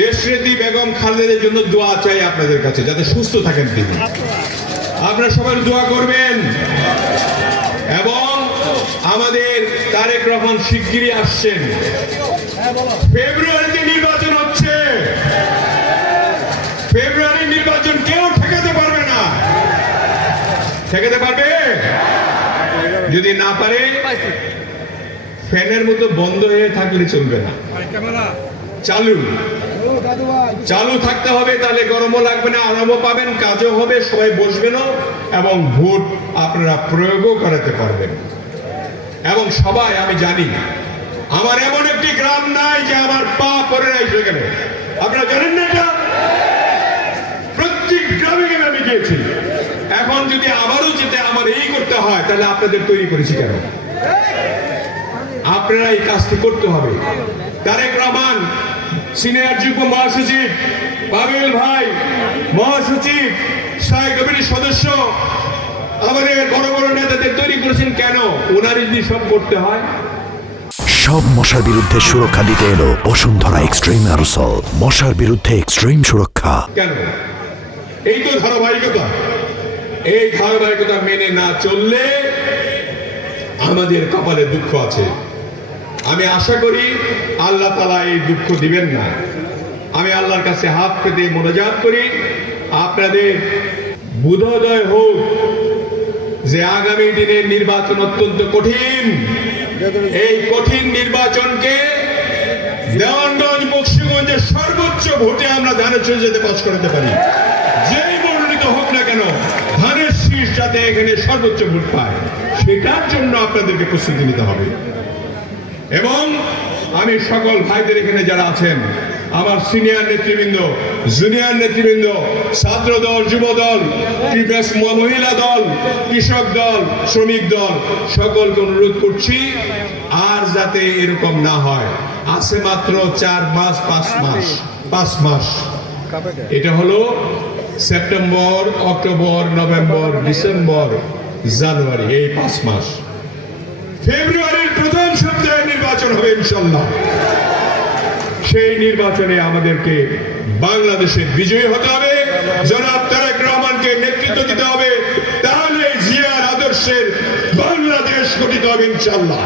দেশনেত্রী বেগম খালেদার জন্য দোয়া চাই আপনাদের কাছে, যাতে সুস্থ থাকেন তিনি। আপনারা সবাই দোয়া করবেন। এবং আমাদের তারেক রহমান শিগগিরই আসছেন। ফেব্রুয়ারিতে নির্বাচন হচ্ছে। ফেব্রুয়ারি নির্বাচন কেউ ঠেকাতে পারবে না। ঠেকাতে পারবে? যদি না পারে, ফ্যানের মতো বন্ধ হয়ে থাকলে চলবে না, চালু চালু থাকতে হবে। তাহলে গরমও লাগবে না, আরামও পাবেন, কাজও হবে, সবাই বসবেনও এবং ভোট আপনারা প্রয়োগও করাতে পারবেন। এবং সবাই, আমি জানি আমার এমন একটি গ্রাম নাই যে আমার পা পড়ে নাই সেখানে। আপনারা জানেন না এটা? প্রত্যেক গ্রামে গ্রামে আমি গিয়েছি। এখন যদি আবারও যেতে আমার এই করতে হয়, তাহলে আপনাদের তৈরি করেছি কেন? আপনারা এই কাজটি করতে হবে। তারেক রহমান সিনিয়র যুগ্ম মহাসচিব, পাবেল ভাই মহাসচিব, স্থায়ী কমিটির সদস্য, আমাদের বড় বড় নেতাদের তৈরি করেছেন কেন? ওনারই যদি সব করতে হয়। সব মশার বিরুদ্ধে সুরক্ষা দিতে এলো বসুন্ধরা এক্সট্রিম অ্যারোসল। মশার বিরুদ্ধে এক্সট্রিম সুরক্ষা। কেন? এই তো ধারাবাহিকতা। এই ধারাবাহিকতা মেনে না চললে আমাদের কপালে দুঃখ আছে। আমি আশা করি আল্লাহ তাআলা এই দুঃখ দিবেন না। আমি আল্লাহর কাছে হাত পেতে মোনাজাত করি, আপনাদের বোধোদয় হোক যে আগামী দিনের নির্বাচন অত্যন্ত কঠিন। এই কঠিন নির্বাচনকে দেওয়ানগঞ্জ বক্সিগঞ্জের সর্বোচ্চ ভোটে আমরা ধানের শীষ যাতে পাস করাতে পারি। যেই মনোনীত হোক না কেন, ধানের শীষ যাতে এখানে সর্বোচ্চ ভোট পায়, সেটার জন্য আপনাদেরকে প্রস্তুতি নিতে হবে। এবং আমি সকল ভাইদের এখানে যারা আছেন, আমার সিনিয়র নেতৃবৃন্দ, জুনিয়র নেতৃবৃন্দ, ছাত্র দল, যুব দল, মহিলা দল, কৃষক দল, শ্রমিক দল, সকলকে অনুরোধ করছি আর যাতে এরকম না হয়। আছে মাত্র 4 মাস, 5 মাস। এটা হলো সেপ্টেম্বর, অক্টোবর, নভেম্বর, ডিসেম্বর, জানুয়ারি, এই 5 মাস। ফেব্রুয়ারির প্রথম সপ্তাহে নির্বাচন হবে ইনশাআল্লাহ। সেই নির্বাচনে আমাদেরকে বাংলাদেশের বিজয়ী হতে হবে। জনাব তারেক রহমানকে নেতৃত্ব দিতে হবে। তাহলে জিয়ার আদর্শের বাংলাদেশ গঠিত হবে ইনশাআল্লাহ।